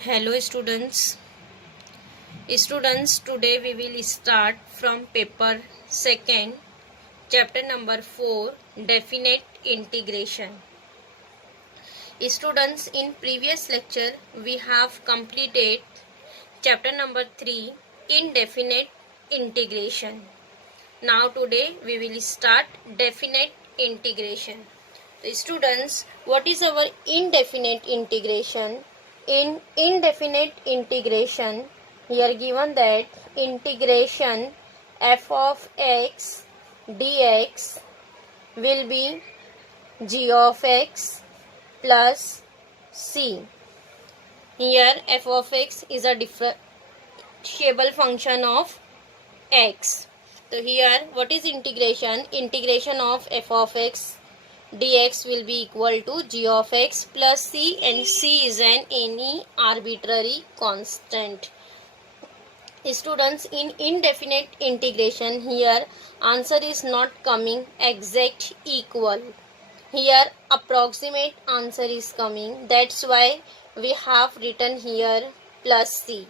Hello students. Students, today we will start from paper 2nd, chapter number 4, definite integration. Students, in previous lecture we have completed chapter number 3, indefinite integration. Now today we will start definite integration. So students, what is our indefinite integration? In indefinite integration, here given that integration f of x dx will be g of x plus c. Here f of x is a differentiable function of x. So here what is integration? Integration of f of x dx will be equal to g of x plus c, and c is any arbitrary constant. Students, in indefinite integration, here answer is not coming exact equal. Here approximate answer is coming. That's why we have written here plus c.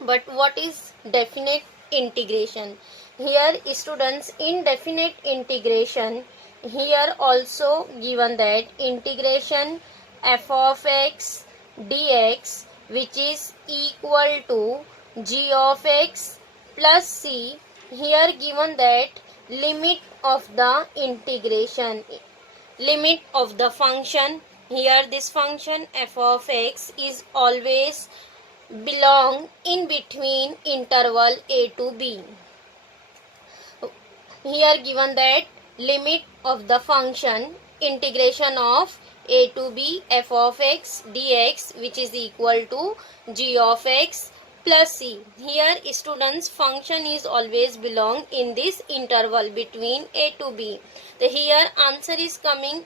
But what is definite integration? Here students, in definite integration, here also given that integration f of x dx which is equal to g of x plus c. Here given that limit of the integration, limit of the function, here this function f of x is always belong in between interval a to b. Here given that limit of the function integration of a to b f of x dx which is equal to g of x plus c. Here students, function is always belong in this interval between a to b. So here answer is coming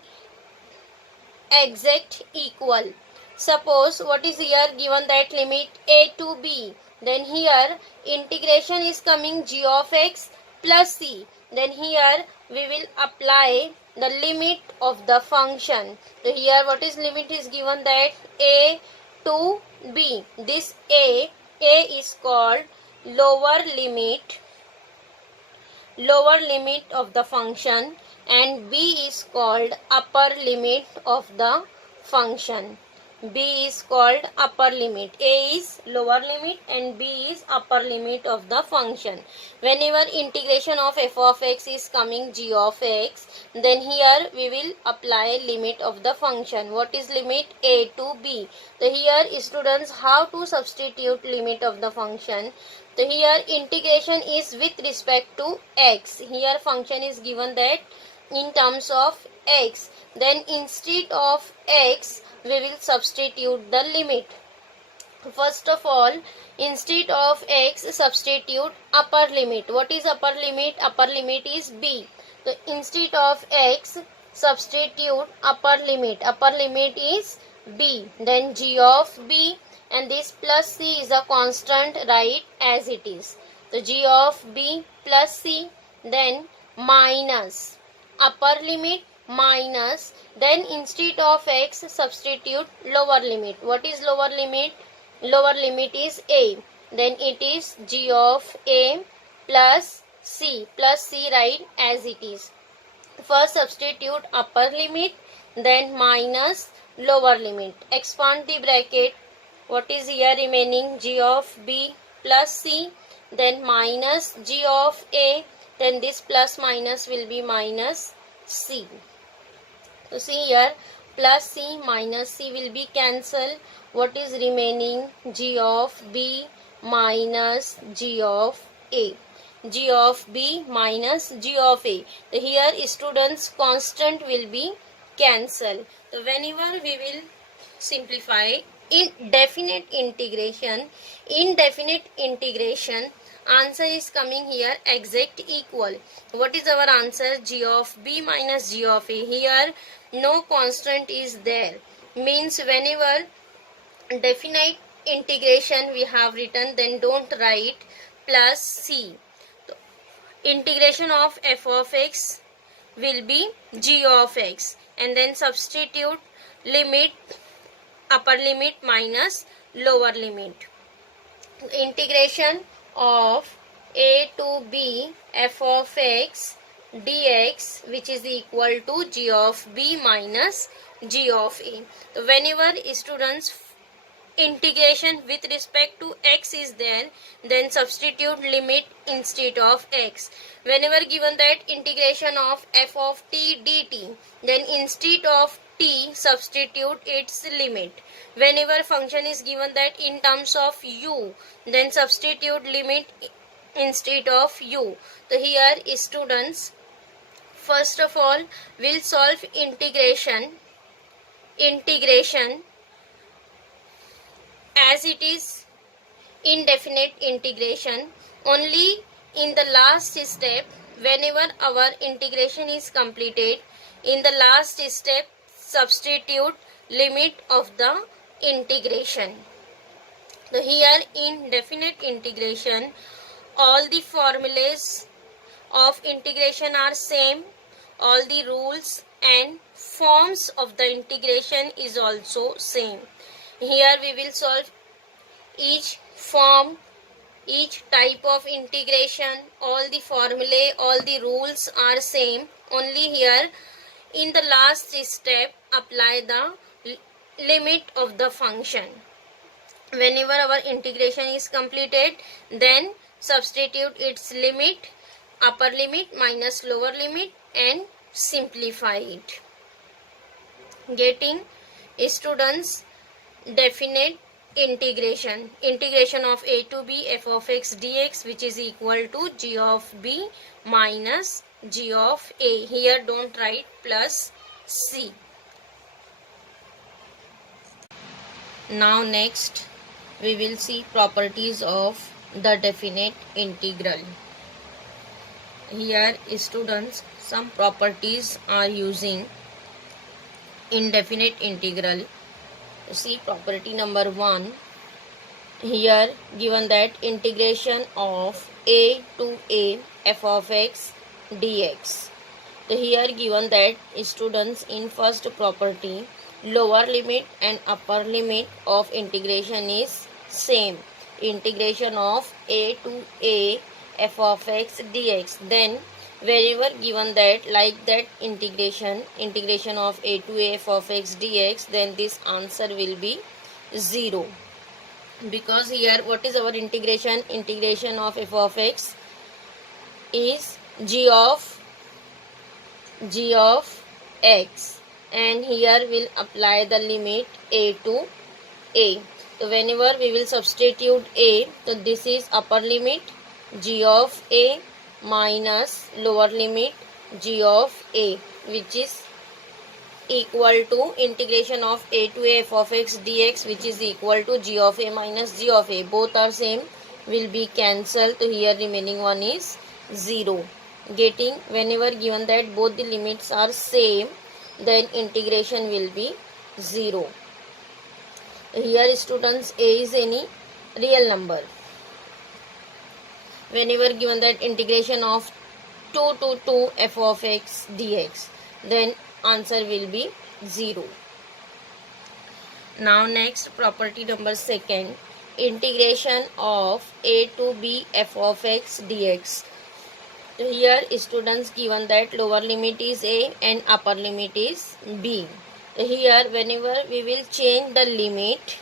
exact equal. Suppose what is here given that limit a to b, then here integration is coming g of x plus c. Then here we will apply the limit of the function. So here what is limit is given that a to b. This a is called lower limit of the function, and b is called upper limit of the function. B is called upper limit. A is lower limit and B is upper limit of the function. Whenever integration of f of x is coming g of x, then here we will apply limit of the function. What is limit? A to b. So here students, how to substitute limit of the function? So here integration is with respect to x. Here function is given that in terms of x. Then instead of x, we will substitute the limit. First of all, instead of x, substitute upper limit. What is upper limit? Upper limit is b. So instead of x, substitute upper limit. Upper limit is b. Then g of b, and this plus c is a constant, write as it is. So g of b plus c, then minus upper limit minus, then instead of x substitute lower limit. What is lower limit? Lower limit is a, then it is g of a plus c. Plus c, write as it is. First substitute upper limit, then minus lower limit. Expand the bracket. What is here remaining? G of b plus c, then minus g of a, then this plus minus will be minus c. So see here, plus c minus c will be cancelled. What is remaining? G of b minus g of a. G of b minus g of a. So here students, constant will be cancelled. So whenever we will simplify indefinite integration, answer is coming here exact equal. What is our answer? G of b minus g of a. Here no constant is there, means whenever definite integration we have written, then don't write plus c. So, integration of f of x will be g of x, and then substitute limit upper limit minus lower limit. Integration of a to b f of x dx, which is equal to g of b minus g of a. So whenever students integration with respect to x is there, then substitute limit instead of x. Whenever given that integration of f of t dt, then instead of t substitute its limit. Whenever function is given that in terms of u, then substitute limit instead of u. So here students first of all will solve integration as it is indefinite integration. Only in the last step, whenever our integration is completed, in the last step substitute limit of the integration. So here in definite integration, all the formulas of integration are same, all the rules and forms of the integration is also same. Here we will solve each form, each type of integration, all the formulae, all the rules are same. Only here in the last step apply the limit of the function. Whenever our integration is completed, then substitute its limit, upper limit minus lower limit, and simplify it. Getting students definite integration of a to b f of x dx, which is equal to g of b minus g of a. Here don't write plus c. Now next we will see properties of the definite integral. Here students, some properties are using indefinite integral. See property number 1. Here given that integration of a to a f of x dx. So here given that students, in first property, lower limit and upper limit of integration is same. Integration of a to a f of x dx. Then wherever given that like that integration of a to a f of x dx, then this answer will be 0, because here what is our integration of f of x is g of x, and here will apply the limit a to a. So whenever we will substitute a, so this is upper limit g of a minus lower limit g of a, which is equal to integration of a to a f of x dx, which is equal to g of a minus g of a. Both are same, will be cancelled. So here remaining one is 0. Getting whenever given that both the limits are same, then integration will be 0. Here students, a is any real number. Whenever given that integration of 2 to 2 f of x dx, then answer will be 0. Now next property number 2, integration of a to b f of x dx. Here students, given that lower limit is a and upper limit is b. Here whenever we will change the limit,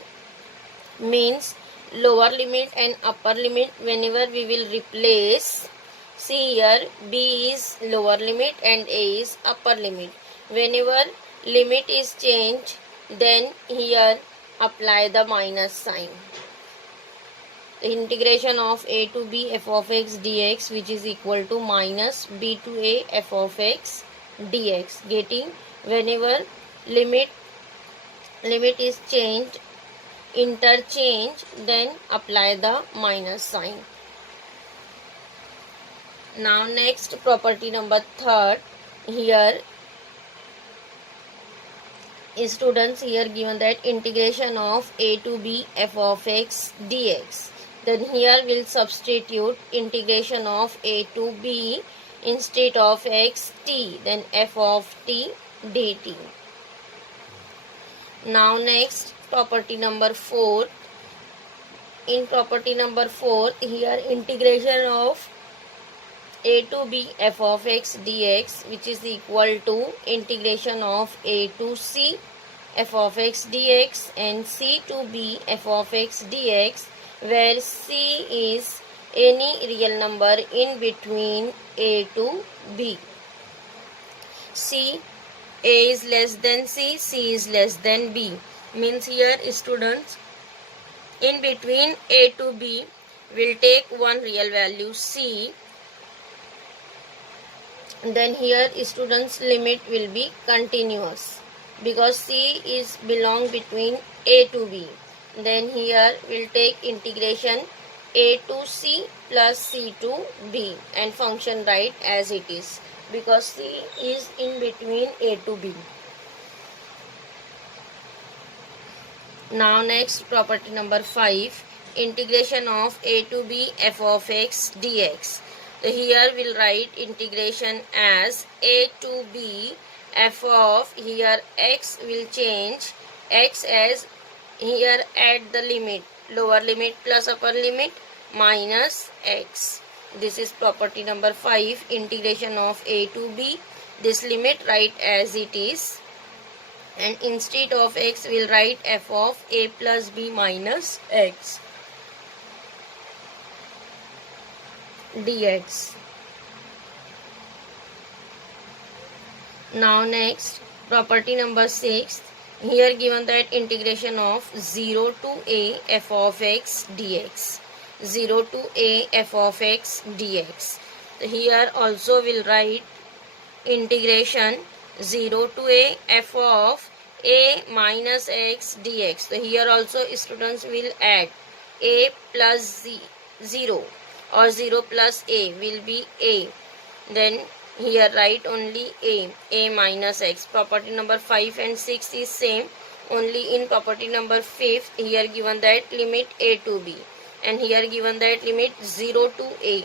means lower limit and upper limit, whenever we will replace, see here b is lower limit and a is upper limit. Whenever limit is changed, then here apply the minus sign. The integration of a to b f of x dx, which is equal to minus b to a f of x dx. Getting whenever limit is changed, interchange, then apply the minus sign. Now next property number 3, here students, here given that integration of a to b f of x dx, then here we'll substitute integration of a to b instead of x t, then f of t dt. Now next property number 4. In property number 4, here integration of a to b f of x dx, which is equal to integration of a to c f of x dx and c to b f of x dx, where c is any real number in between a to b. C, a is less than c, c is less than b. Means here students, in between a to b will take one real value c. Then here students limit will be continuous because c is belong between a to b. Then here we'll take integration a to c plus c to b and function write as it is because c is in between a to b. Now next property number 5, integration of a to b f of x dx. Here we'll write integration as a to b f of, here x will change x as, here add the limit, lower limit plus upper limit minus x. This is property number 5, integration of a to b. This limit write as it is, and instead of x we'll write f of a plus b minus x dx. Now next property number 6, here given that integration of 0 to a f of x dx, 0 to a f of x dx. Here also we'll write integration 0 to a f of a minus x dx. So here also students will add a plus 0 or 0 plus a will be a. Then here write only a minus x. Property number 5 and 6 is same. Only in property number 5 here given that limit a to b and here given that limit 0 to a.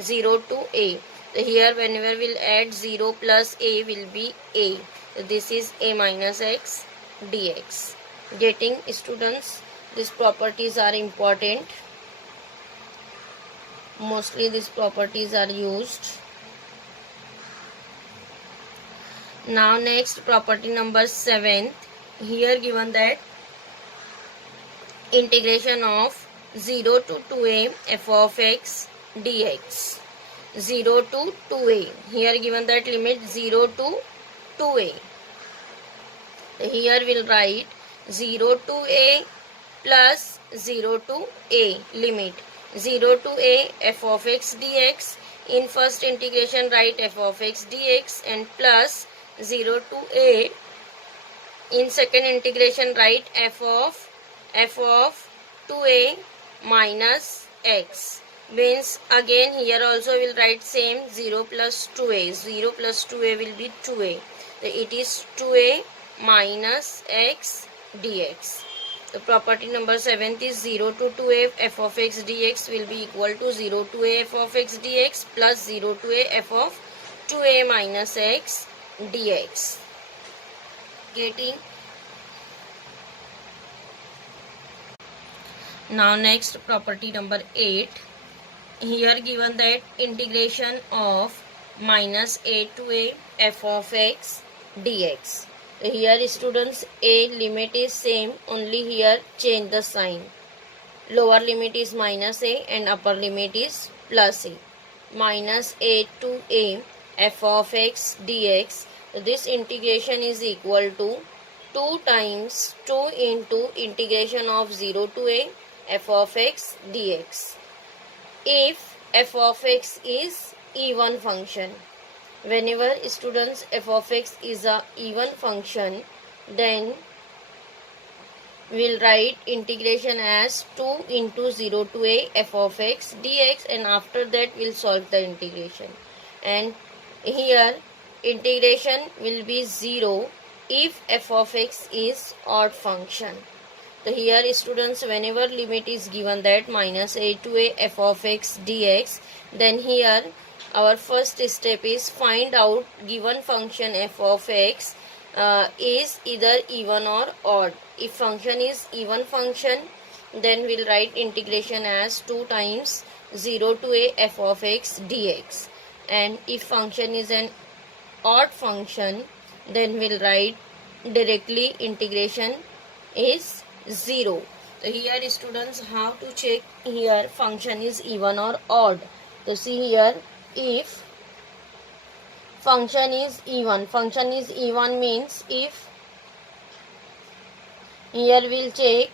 0 to a. So here whenever we'll add 0 plus a will be a. So this is a minus x dx. Getting students, these properties are important. Mostly these properties are used. Now next property number 7. Here given that integration of 0 to 2a f of x dx. 0 to 2a. Here given that limit 0 to 2a. Here we'll write 0 to a plus 0 to a limit. 0 to a f of x dx. In first integration write f of x dx and plus 0 to a. In second integration write f of 2a minus x. Means again here also will write same 0 plus 2a. 0 plus 2a will be 2a. So it is 2a minus x dx. The property number 7 is 0 to 2a f of x dx will be equal to 0 to a f of x dx plus 0 to a f of 2a minus x dx. Getting. Now next property number 8. Here given that integration of minus a to a f of x dx. Here students, a limit is same, only here change the sign. Lower limit is minus a and upper limit is plus a. Minus a to a f of x dx. This integration is equal to 2 times 2 into integration of 0 to a f of x dx. If f of x is even function. Whenever students f of x is a even function, then we'll write integration as 2 into 0 to a f of x dx and after that we'll solve the integration. And here integration will be 0 if f of x is odd function. So here students, whenever limit is given that minus a to a f of x dx, then here our first step is find out given function f of x is either even or odd. If function is even function, then we'll write integration as 2 times 0 to a f of x dx. And if function is an odd function, then we'll write directly integration is 0. So here students, how to check here function is even or odd. So see here, if function is even means if here we'll check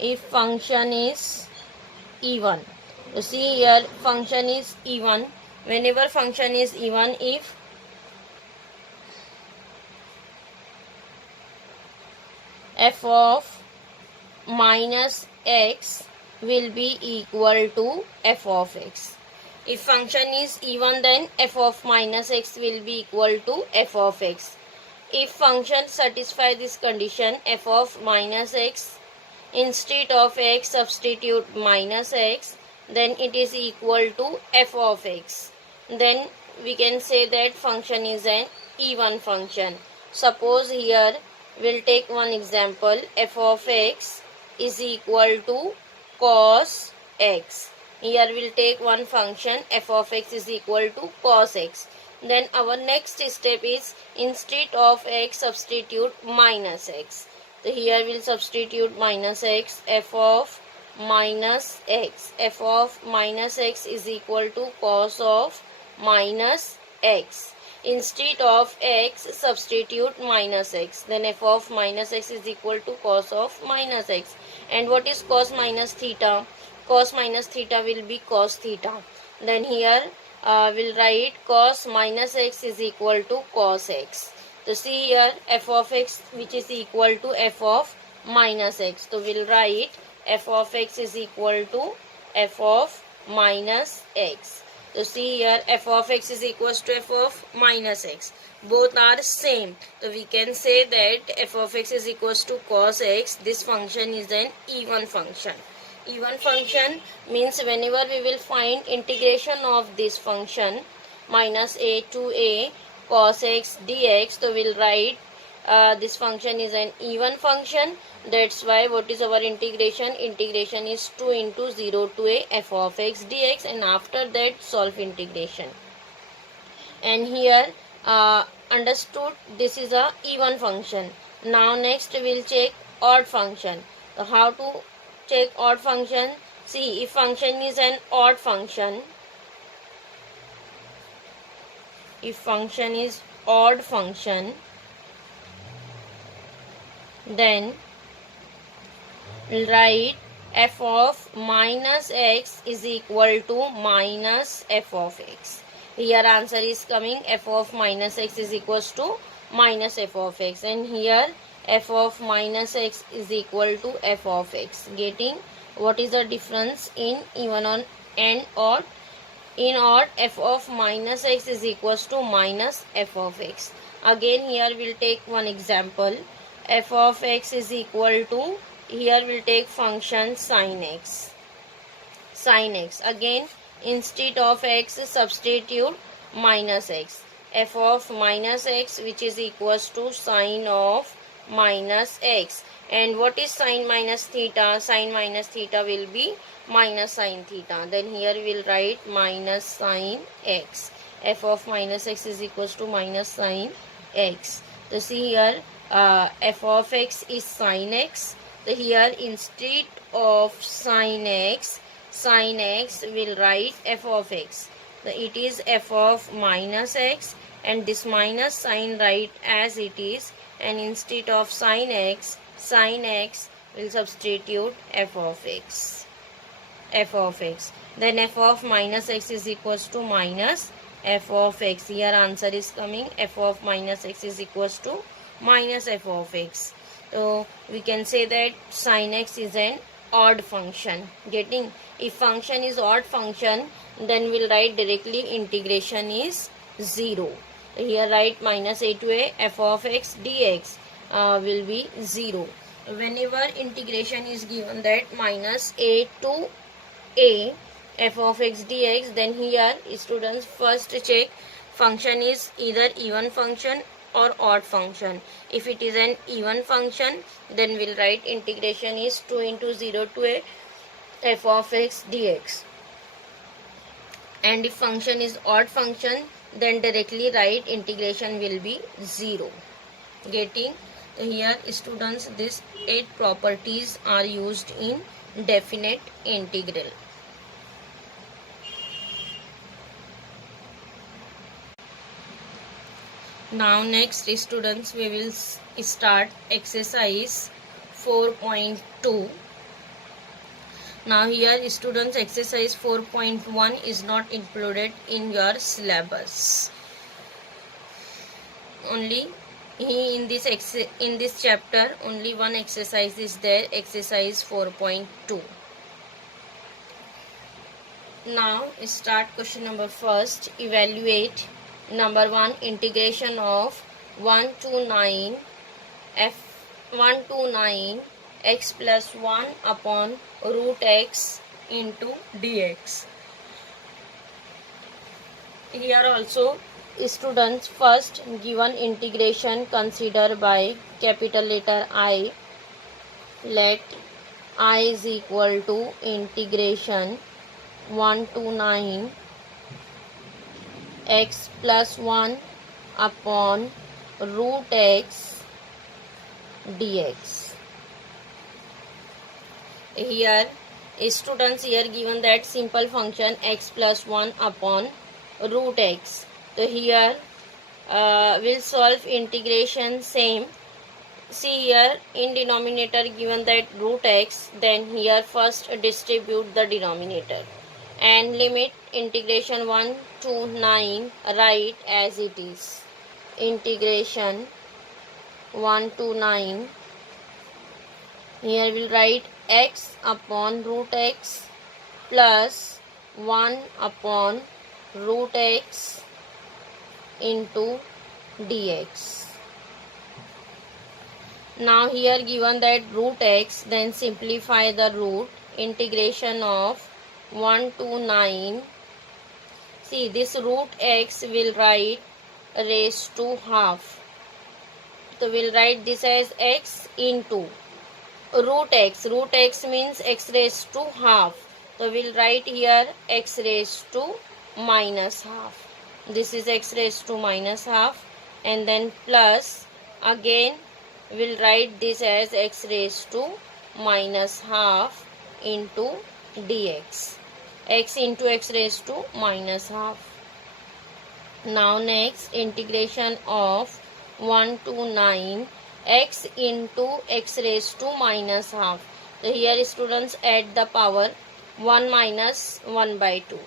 if function is even. So see here, function is even. Whenever function is even, if f of minus x will be equal to f of x. If function is even, then f of minus x will be equal to f of x. If function satisfy this condition, f of minus x, instead of x substitute minus x, then it is equal to f of x. Then we can say that function is an even function. Suppose here we'll take one example, f of x is equal to cos x. Here we'll take one function, f of x is equal to cos x. Then our next step is, instead of x substitute minus x. So here we'll substitute minus x, f of minus x. f of minus x is equal to cos of minus x. Instead of x substitute minus x, then f of minus x is equal to cos of minus x. And what is cos minus theta? Cos minus theta will be cos theta. Then here we'll write cos minus x is equal to cos x. So see here, f of x which is equal to f of minus x. So we'll write f of x is equal to f of minus x. So see here, f of x is equals to f of minus x. Both are same. So we can say that f of x is equals to cos x. This function is an even function. Even function means whenever we will find integration of this function minus a to a cos x dx, so we'll write this function is an even function. That's why what is our integration? Integration is 2 into 0 to a f of x dx, and after that solve integration. And here understood, this is a even function. Now next we'll check odd function. So how to check odd function? See, if function is an odd function, if function is odd function, then we'll write f of minus x is equal to minus f of x. Here answer is coming, f of minus x is equals to minus f of x, and here f of minus x is equal to f of x. Getting what is the difference in even and odd? In odd, f of minus x is equals to minus f of x. Again here we'll take one example, f of x is equal to, here we'll take function sin x. Sin x, again instead of x substitute minus x. f of minus x which is equals to sine of minus x. And what is sine minus theta? Sine minus theta will be minus sine theta. Then here we'll write minus sine x. f of minus x is equals to minus sine x. So see here, f of x is sine x. So here instead of sine x will write f of x. So it is f of minus x, and this minus sign write as it is, and instead of sine x will substitute f of x. Then f of minus x is equals to minus f of x. Here answer is coming, f of minus x is equals to minus f of x. So we can say that sin x is an odd function. Getting, if function is odd function, then we'll write directly integration is 0. Here write minus a to a f of x dx will be 0. Whenever integration is given that minus a to a f of x dx, then here students first check function is either even function or odd function. If it is an even function, then we'll write integration is 2 into 0 to a f of x dx. And if function is odd function, then directly write integration will be 0. Getting? Here students, these 8 properties are used in definite integral. Now next students, we will start exercise 4.2. Now here students, exercise 4.1 is not included in your syllabus. Only in this chapter only one exercise is there, exercise 4.2. Now start question number first. Evaluate number 1, integration of 1 to 9 x plus 1 upon root x into dx. Here also students, first given integration consider by capital letter I. Let I is equal to integration 1 to 9 x plus 1 upon root x dx. Here students, here given that simple function x plus 1 upon root x. So here we'll solve integration same. See here in denominator given that root x, then here first distribute the denominator and limit integration 1 to 9 write as it is. Integration 1 to 9. Here we'll write x upon root x plus 1 upon root x into dx. Now here given that root x, then simplify the root. Integration of 1 to 9. See, this root x will write raised to half. So we'll write this as x into root x. Root x means x raised to half. So we'll write here x raised to minus half. This is x raised to minus half, and then plus again we'll write this as x raised to minus half into dx. X into x raised to minus half. Now next integration of 1 to 9 x into x raised to minus half. So here students add the power 1 minus 1 by 2.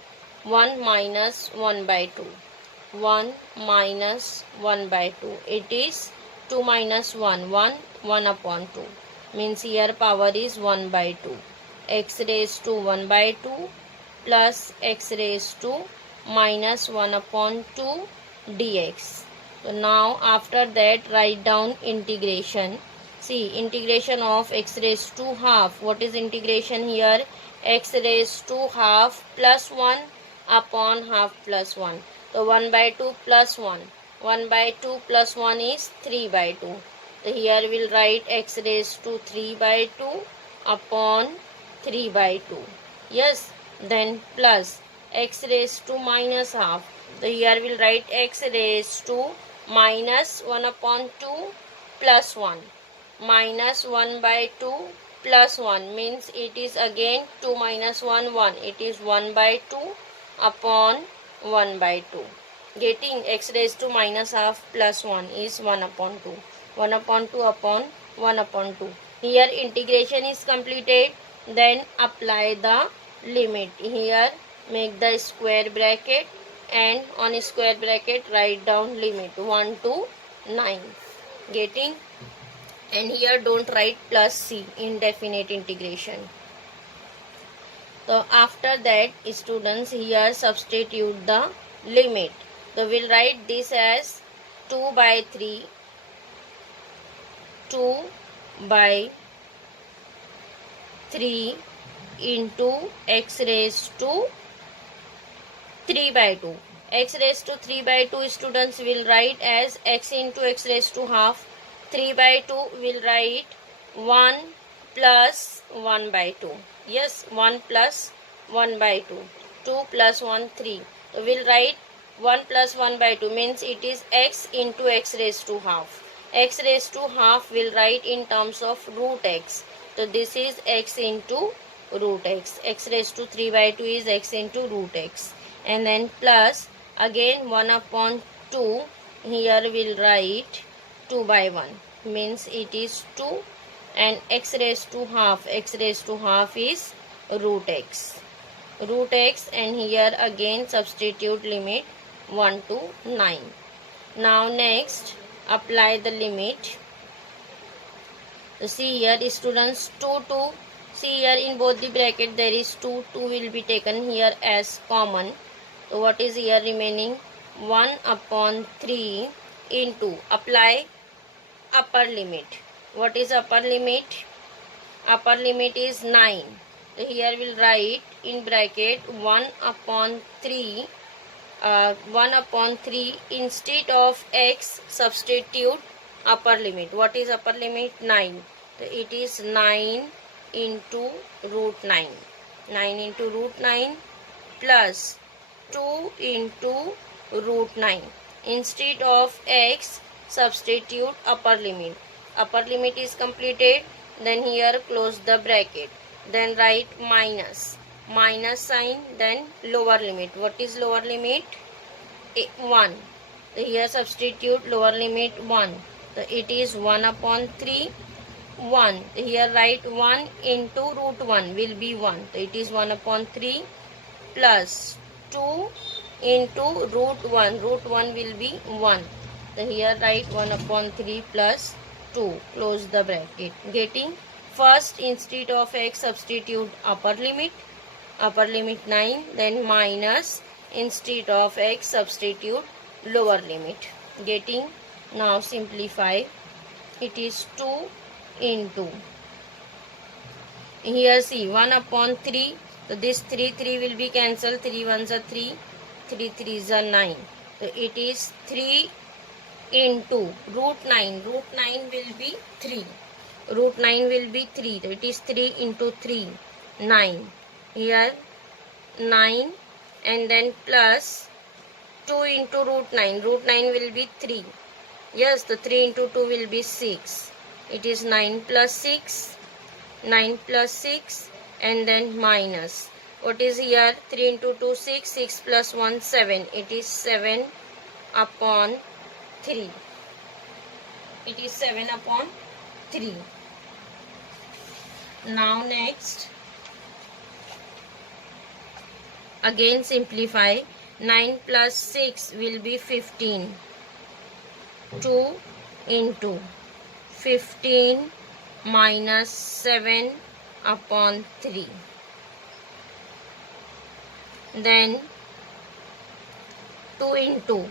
1 minus 1 by 2. 1 minus 1 by 2. It is 2 minus 1. 1 upon 2. Means here power is 1 by 2. X raised to 1 by 2 plus x raised to minus 1 upon 2 dx. So now after that write down integration. See, integration of x raised to half. What is integration here? X raised to half plus 1 upon half plus 1. So 1 by 2 plus 1. 1 by 2 plus 1 is 3 by 2. So here we'll write x raised to 3 by 2 upon 3 by 2. Yes, then plus x raised to minus half. So here we'll write x raised to minus 1 upon 2 plus 1. Minus 1 by 2 plus 1 means it is again 2 minus 1, 1. It is 1 by 2 upon 1 by 2. Getting x raised to minus half plus 1 is 1 upon 2. 1 upon 2 upon 1 upon 2. Here integration is completed. Then apply the limit. Here make the square bracket and on a square bracket write down limit 1 to 9. Getting? And here don't write plus c, indefinite integration. So after that students, here substitute the limit. So we'll write this as 2 by 3, 2 by 3 into x raised to 3 by 2. X raised to 3 by 2 students will write as x into x raised to half. 3 by 2 will write 1 plus 1 by 2. Yes, 1 plus 1 by 2. 2 plus 1, 3. So we'll write 1 plus 1 by 2 means it is x into x raised to half. X raised to half will write in terms of root x. So this is x into root x. X raised to 3 by 2 is x into root x. And then plus again 1 upon 2, here we'll write 2 by 1 means it is 2, and x raised to half is root x, and here again substitute limit 1 to 9. Now next apply the limit. See here students, 2, see here in both the bracket there is 2 will be taken here as common. So what is here remaining? 1 upon 3 into, apply upper limit. What is upper limit? Upper limit is 9. So here we'll write in bracket 1 upon 3. 1 upon 3 instead of x substitute upper limit. What is upper limit? 9. So it is 9 into root 9. 9 into root 9 plus 2 into root 9. Instead of x substitute upper limit. Upper limit is completed. Then here close the bracket. Then write minus sign, then lower limit. What is lower limit? 1. So here substitute lower limit 1. So it is 1 upon 3, 1. Here write 1 into root 1 will be 1. So it is 1 upon 3 plus 2 into root 1. Root 1 will be 1. So here write 1 upon 3 plus 2. Close the bracket. Getting first instead of x substitute upper limit 9, then minus instead of x substitute lower limit. Getting, now simplify. It is 2 into, here see 1 upon 3. So this 3 will be cancelled. 3 ones are 3, 3 3s are 9. So it is 3 into root 9. Root 9 will be 3. Root 9 will be 3. So it is 3 into 3, 9. Here 9 and then plus 2 into root 9. Root 9 will be 3. Yes, the 3 into 2 will be 6. It is 9 plus 6. 9 plus 6 and then minus. What is here? 3 into 2, 6. 6 plus 1, 7. It is 7 upon 3. It is 7 upon 3. Now next, again simplify. 9 plus 6 will be 15. 2 into 15 minus 7 upon 3. Then 2 into,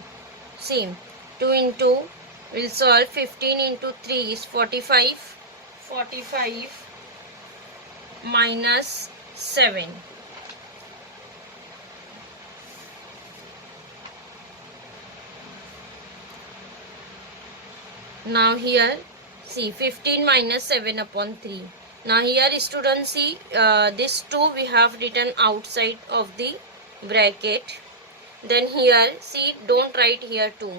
same, 2 into, we'll solve 15 into 3 is 45. 45 minus 7. Now here see 15 minus 7 upon 3. Now here students see this 2 we have written outside of the bracket. Then here see, don't write here 2.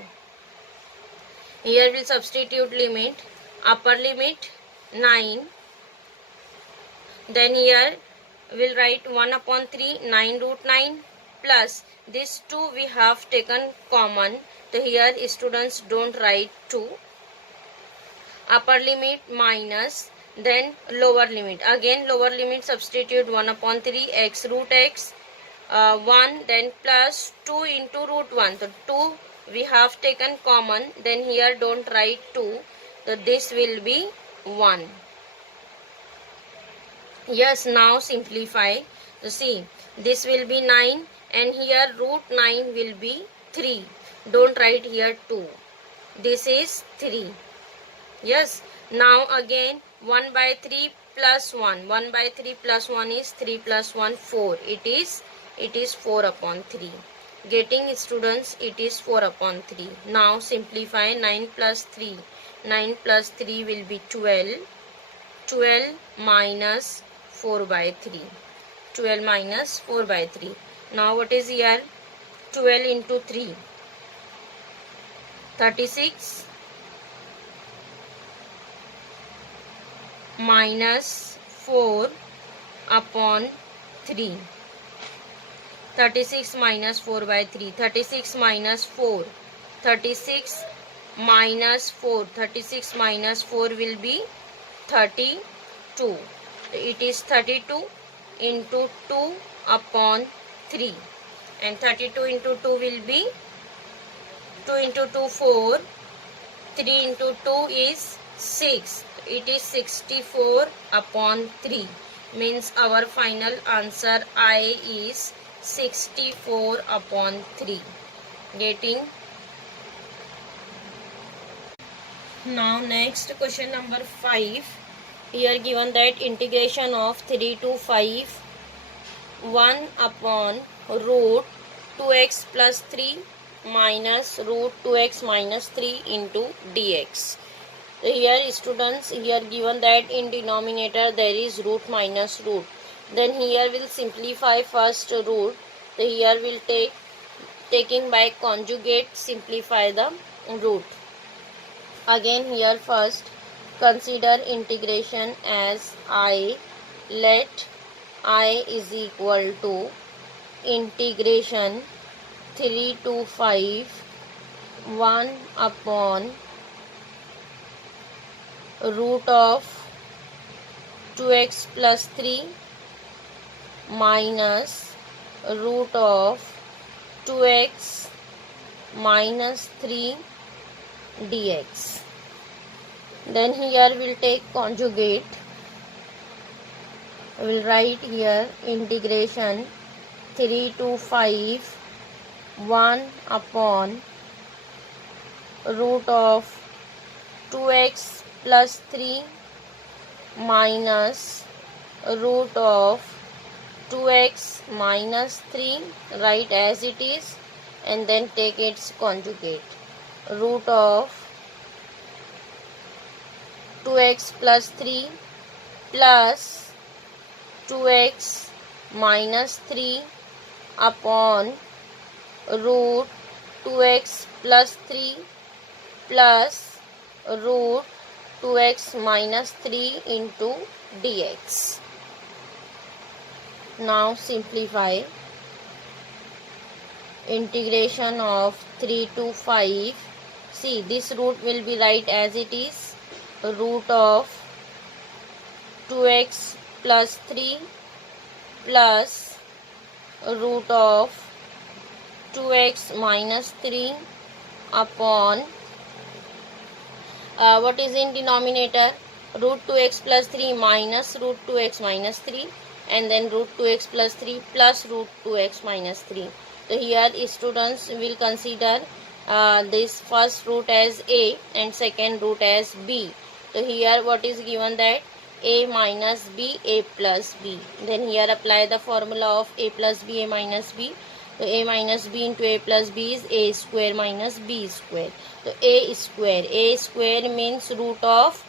Here we'll substitute limit. Upper limit 9. Then here we'll write 1 upon 3, 9 root 9 plus this 2 we have taken common. So here students don't write 2. Upper limit minus, then lower limit. Again lower limit substitute 1 upon 3 x root x 1, then plus 2 into root 1. So 2 we have taken common. Then here don't write 2. So this will be 1. Yes, now simplify. So see, this will be 9 and here root 9 will be 3. Don't write here 2. This is 3. Yes, now again 1 by 3 plus 1. 1 by 3 plus 1 is 3 plus 1, 4. It is 4 upon 3. Getting students, it is 4 upon 3. Now simplify 9 plus 3. 9 plus 3 will be 12. 12 minus 4 by 3. 12 minus 4 by 3. Now what is here? 12 into 3. 36 minus 4 upon 3. 36 minus 4 by 3. 36 minus 4. 36 minus 4. 36 minus 4 will be 32. It is 32 into 2 upon 3. And 32 into 2 will be 2 into 2 4. 3 into 2 is 6. It is 64 upon 3. Means our final answer I is 64 upon 3. Getting? Now next question number 5. Here given that integration of 3 to 5 1 upon root 2x plus 3 minus root 2x minus 3 into dx. So here students, here given that in denominator there is root minus root. Then here will simplify first root. So here will taking by conjugate simplify the root. Again here first consider integration as I. Let I is equal to integration 3 to 5 1 upon root of 2x plus 3 minus root of 2x minus 3 dx. Then here we'll take conjugate. We'll write here integration 3 to 5 1 upon root of 2x plus 3 minus root of 2x minus 3, write as it is, and then take its conjugate. Root of 2x plus 3 plus 2x minus 3 upon root 2x plus 3 plus root 2x minus 3 into dx. Now simplify. Integration of 3 to 5. See, this root will be right as it is. Root of 2x plus 3 plus root of 2x minus 3 upon what is in denominator? Root 2x plus 3 minus root 2x minus 3, and then root 2x plus 3 plus root 2x minus 3. So here students will consider this first root as a and second root as b. So here what is given, that a minus b, a plus b. Then here apply the formula of a plus b, a minus b. So a minus b into a plus b is a square minus b square. So a square means root of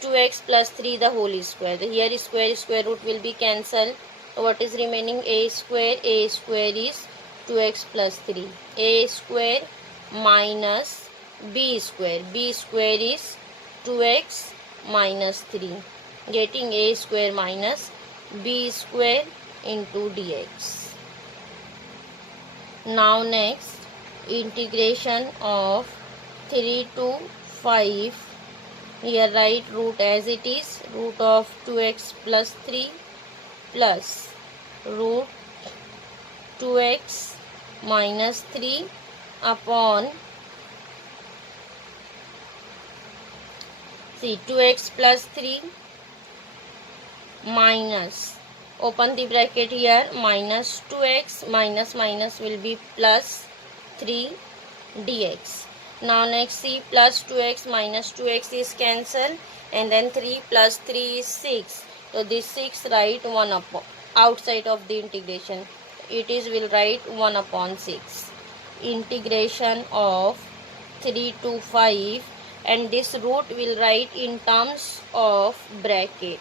2x plus 3 the whole square. So here square root will be cancelled. So what is remaining? A square is 2x plus 3. A square minus b square is 2x minus 3. Getting a square minus b square into dx. Now next, integration of 3 to 5. Here write root as it is. Root of 2x plus 3 plus root 2x minus 3 upon 2x plus 3 minus, open the bracket here, minus 2x minus will be plus 3 dx. Now next see, plus 2x minus 2x is cancelled, and then 3 plus 3 is 6. So this 6 write 1 upon outside of the integration. It is will write 1 upon 6. integration of 3 to 5, and this root will write in terms of bracket.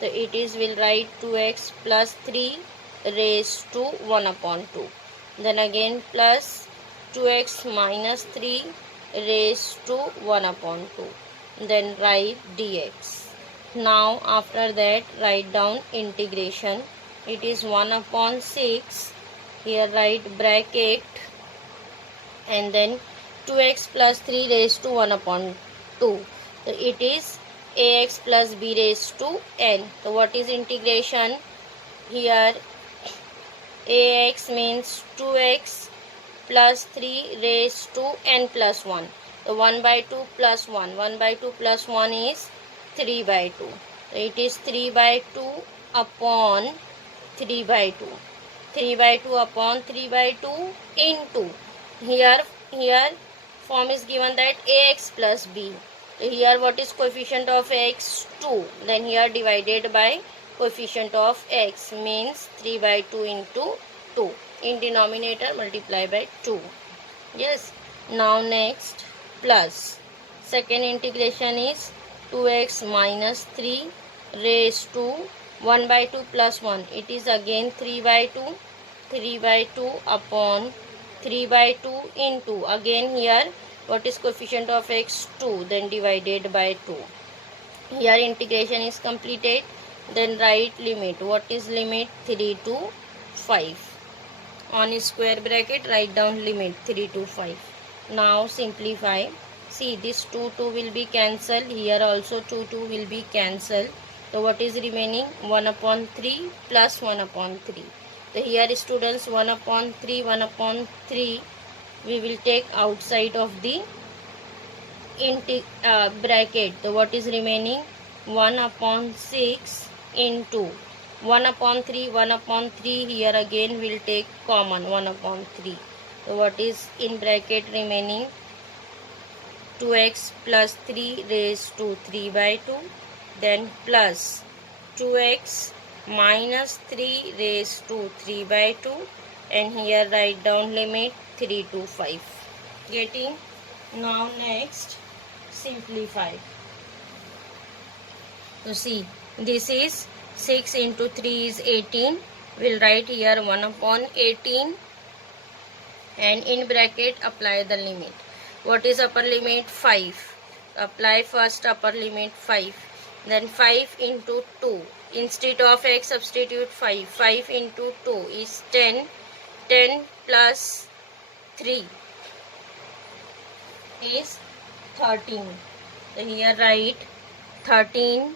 So it is will write 2x plus 3 raised to 1 upon 2. Then again plus 2x minus 3 raised to 1 upon 2. Then write dx. Now after that write down integration. It is 1 upon 6. Here write bracket and then 2x plus 3 raised to 1 upon 2. So it is ax plus b raised to n. So what is integration? Here ax means 2x plus 3 raised to n plus 1. So 1 by 2 plus 1. 1 by 2 plus 1 is 3 by 2. So it is 3 by 2 upon 3 by 2. 3 by 2 upon 3 by 2 into. Here form is given that ax plus b. So here what is coefficient of x? 2. Then here divided by coefficient of x means 3 by 2 into 2. In denominator multiply by 2. Yes. Now next plus. Second integration is 2x minus 3 raised to 1 by 2 plus 1. It is again 3 by 2. 3 by 2 upon 3 by 2 into. Again here what is coefficient of x? 2. Then divided by 2. Here integration is completed. Then write limit. What is limit? 3 to 5. On square bracket write down limit 3 to 5. Now simplify. See this 2 will be cancelled. Here also 2 will be cancelled. So what is remaining? 1 upon 3 plus 1 upon 3. So here students 1 upon 3 we will take outside of the bracket. So what is remaining? 1 upon 6 into 1 upon 3 here again will take common 1 upon 3. So what is in bracket remaining? 2x plus 3 raised to 3 by 2. Then plus 2x minus 3 raised to 3 by 2. And here write down limit 3 to 5. Getting? Now next simplify. So see this is 6 into 3 is 18. We'll write here 1 upon 18 and in bracket apply the limit. What is upper limit? 5. Apply first upper limit 5. Then 5 into 2. Instead of x substitute 5. 5 into 2 is 10. 10 plus 3 is 13. So here write 13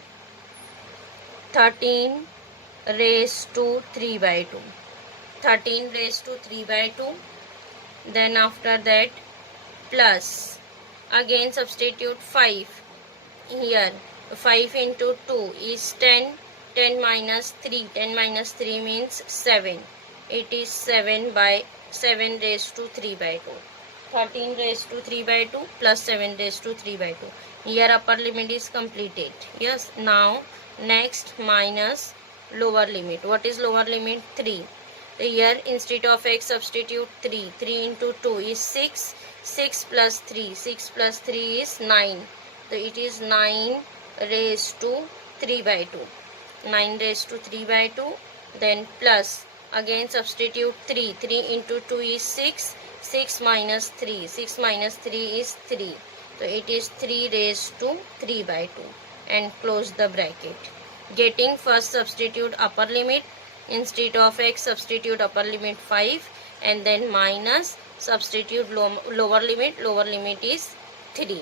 raised to 3 by 2. 13 raised to 3 by 2. Then after that plus again substitute 5. Here 5 into 2 is 10. 10 minus 3. 10 minus 3 means 7. It is 7 raised to 3 by 2. 13 raised to 3 by 2 plus 7 raised to 3 by 2. Here upper limit is completed. Yes. Now next minus lower limit. What is lower limit? 3. Here instead of x substitute 3. 3 into 2 is 6. 6 plus 3. 6 plus 3 is 9. So it is 9 raised to 3 by 2. 9 raised to 3 by 2. Then plus again substitute 3. 3 into 2 is 6. 6 minus 3. 6 minus 3 is 3. So it is 3 raised to 3 by 2. And close the bracket. Getting first substitute upper limit. Instead of x substitute upper limit 5. And then minus substitute lower limit. Lower limit is 3.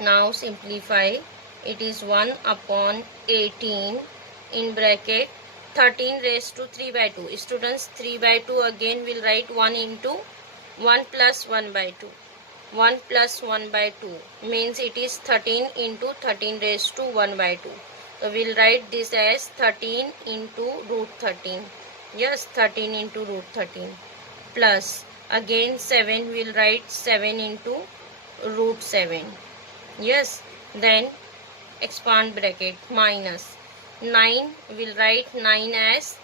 Now simplify. It is 1 upon 18 in bracket 13 raised to 3 by 2. Students 3 by 2 again will write 1 into 1 plus 1 by 2. 1 plus 1 by 2 means it is 13 into 13 raised to 1 by 2. So we will write this as 13 into root 13. Yes, 13 into root 13. Plus again 7 we will write 7 into root 7. Yes, then expand bracket minus 9 will write 9 as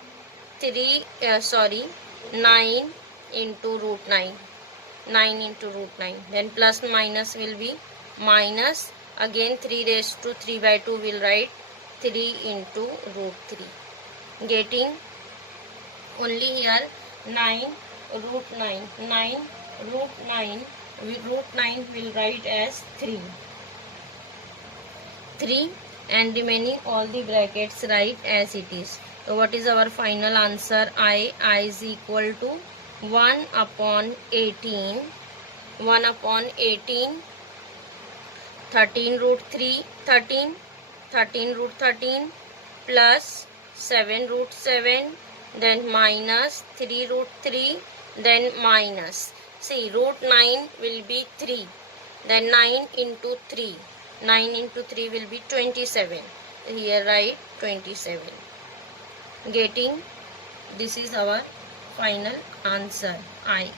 9 into root 9. 9 into root 9. Then plus minus will be minus. Again 3 raised to 3 by 2 will write 3 into root 3. Getting only here 9 root 9. 9 root 9. Root 9 will write as 3. 3 and remaining all the brackets write as it is. So what is our final answer? I is equal to 1 upon 18. 1 upon 18. 13 root 3. 13. 13 root 13 plus 7 root 7. Then minus 3 root 3. Then minus. See, root 9 will be 3. Then 9 into 3. 9 into 3 will be 27. Here write 27. Getting, this is our final answer, I.